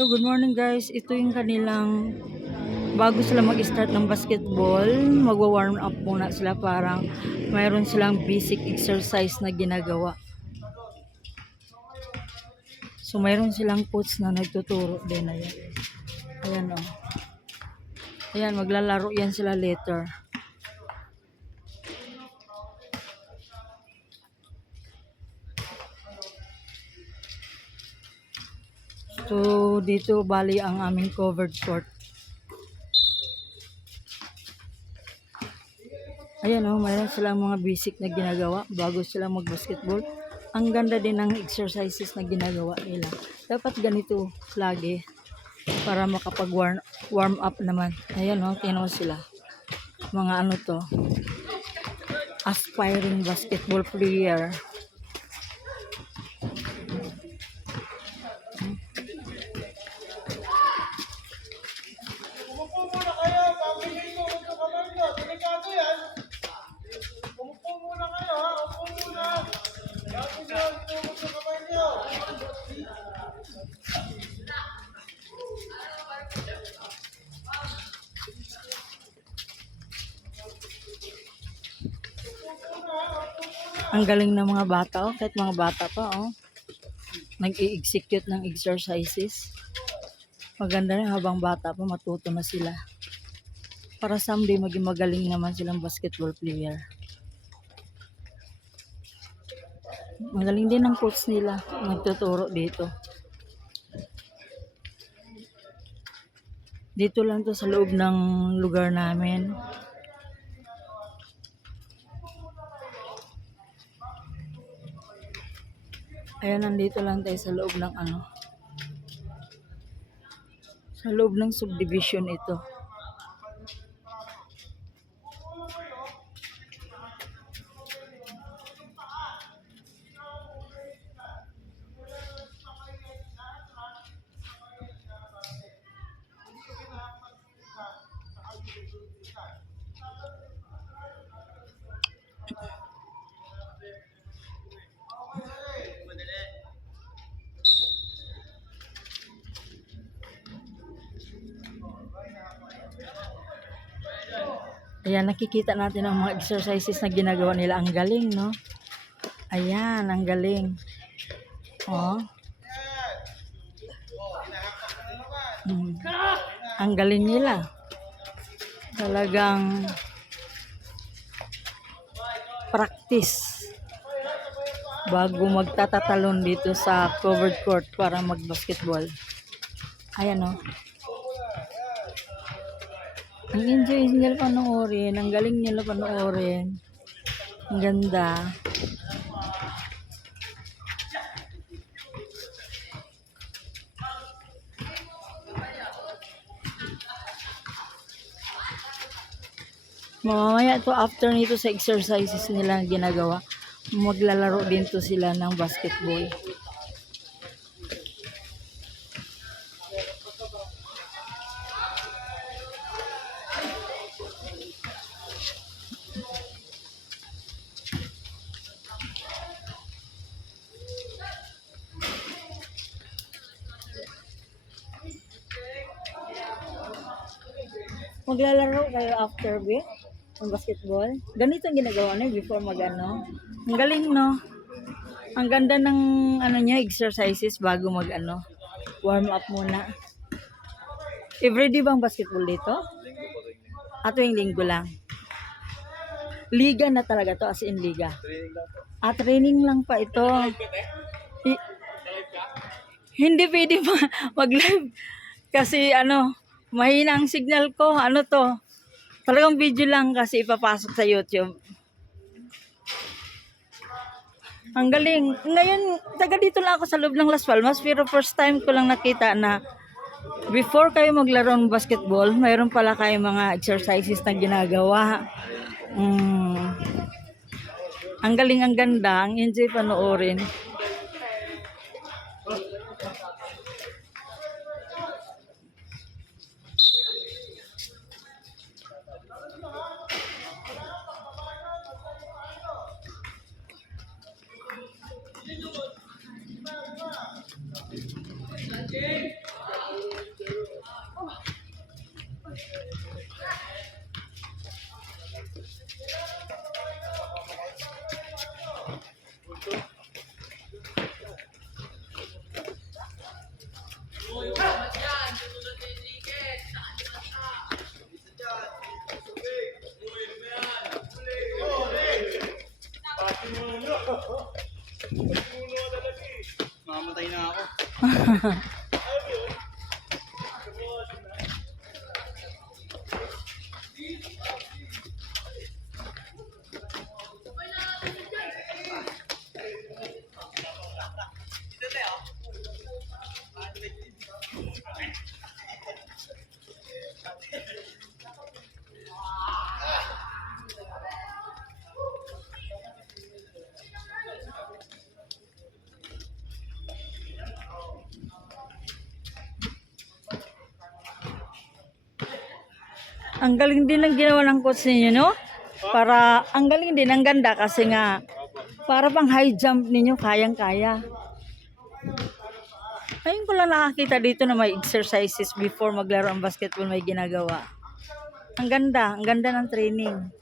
Hello, good morning guys. Ito yung kanilang bago sila mag-start ng basketball, magwa-warm up muna sila, parang mayroon silang basic exercise na ginagawa. So mayroon silang coach na nagtuturo din. Ayan o. Ayan, maglalaro yan sila later. So dito bali ang aming covered court. Ayan o, mayroon silang mga basic na ginagawa bago sila mag-basketball. Ang ganda din ng exercises na ginagawa nila. Dapat ganito lagi para makapag-warm up naman. Ayan o, tingnan sila. Mga ano to, aspiring basketball player. Umupo muna kayo, pamilin mo ito kamay nyo. Delikado yan. Umupo muna kayo, ha? Umupo muna. Pamilin nyo ito kamay nyo. Ang galing ng mga bata, oh. Kahit mga bata pa, oh. Nag-i-execute ng exercises. Maganda rin habang bata pa, matuto na sila. Para someday maging magaling naman silang basketball player. Magaling din ang coach nila, nagtuturo dito. Dito lang to sa loob ng lugar namin. Ayan, nandito lang tayo sa loob ng ano. Sa loob ng subdivision ito. Ayan, nakikita natin ang mga exercises na ginagawa nila. Ang galing, no? Ayan, ang galing. Oh. Ang galing nila. Talagang practice bago magtatatalon dito sa covered court para mag-basketball. Ayan, no? Ang enjoy nila panoorin. Ang galing nila panoorin. Ang ganda. Mamaya to, after nito sa exercises nila ginagawa, maglalaro din to sila ng basketball. Maglalaro kayo after ng basketball. Ganito ang ginagawa niya before mag-ano. Ang galing, no? Ang ganda ng ano niya, exercises bago mag-ano. Warm up muna. Everyday bang basketball dito? At yung linggo lang. Liga na talaga to, as in liga. At training lang pa ito. Hindi pwede mag-live. Kasi ano, mahina ang signal ko. Ano to? Talagang video lang kasi ipapasok sa YouTube. Ang galing. Ngayon, taga dito lang ako sa loob ng Las Palmas. Pero first time ko lang nakita na before kayo maglaro ng basketball, mayroon pala kayong mga exercises na ginagawa. Ang galing, ang ganda. Ang enjoy panoorin. Ang galing din ng ginawa ng coach ninyo, no? Para, ang galing din, ang ganda kasi nga, para pang high jump ninyo, kayang-kaya. Ayun ko lang nakakita dito na may exercises before maglaro ang basketball, may ginagawa. Ang ganda ng training.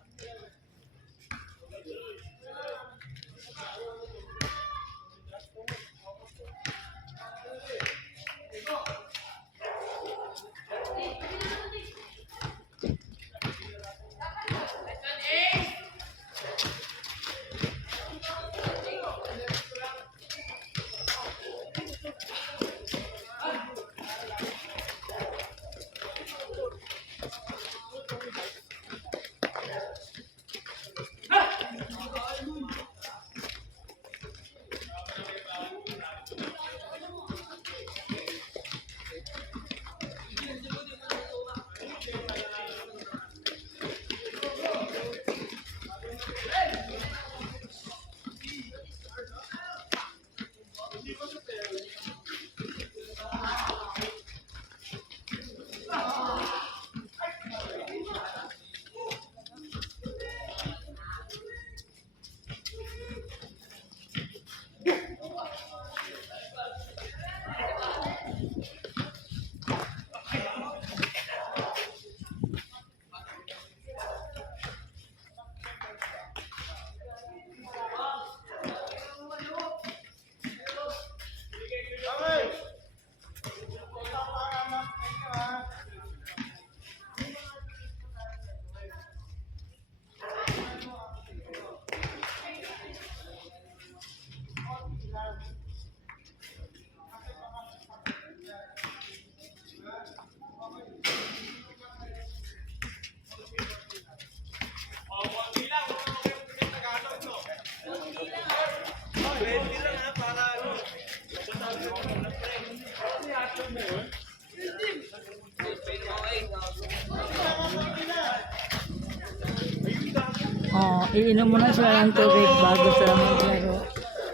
Oh, iinom muna sila ng tubig bago sila maglaro.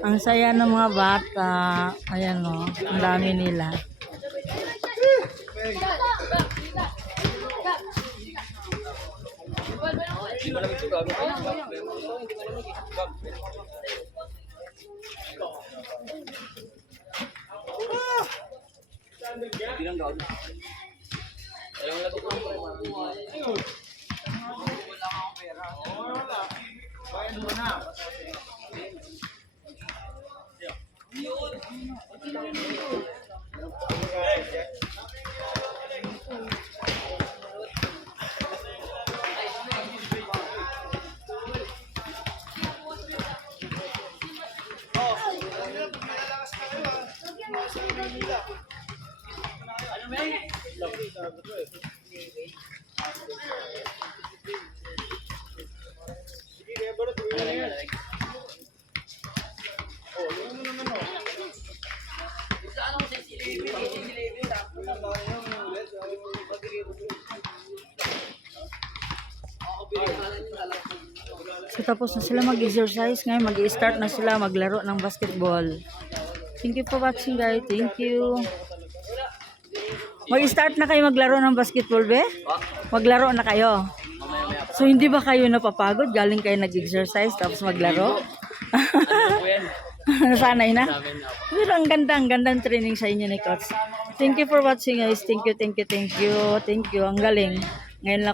Ang saya ng mga bata. Ayan o, ang dami nila. So tapos na sila mag-exercise, ngayon mag-i-start na sila maglaro ng basketball. Thank you for watching guys. Thank you. Mag-start na kayo maglaro ng basketball, be? Maglaro na kayo. So hindi ba kayo napapagod? Galing kayo nag-exercise tapos maglaro? Nasanay na? Pero ang gandang training sa inyo ni Coach. Thank you for watching guys. Thank you. Ang galing. Ngayon lang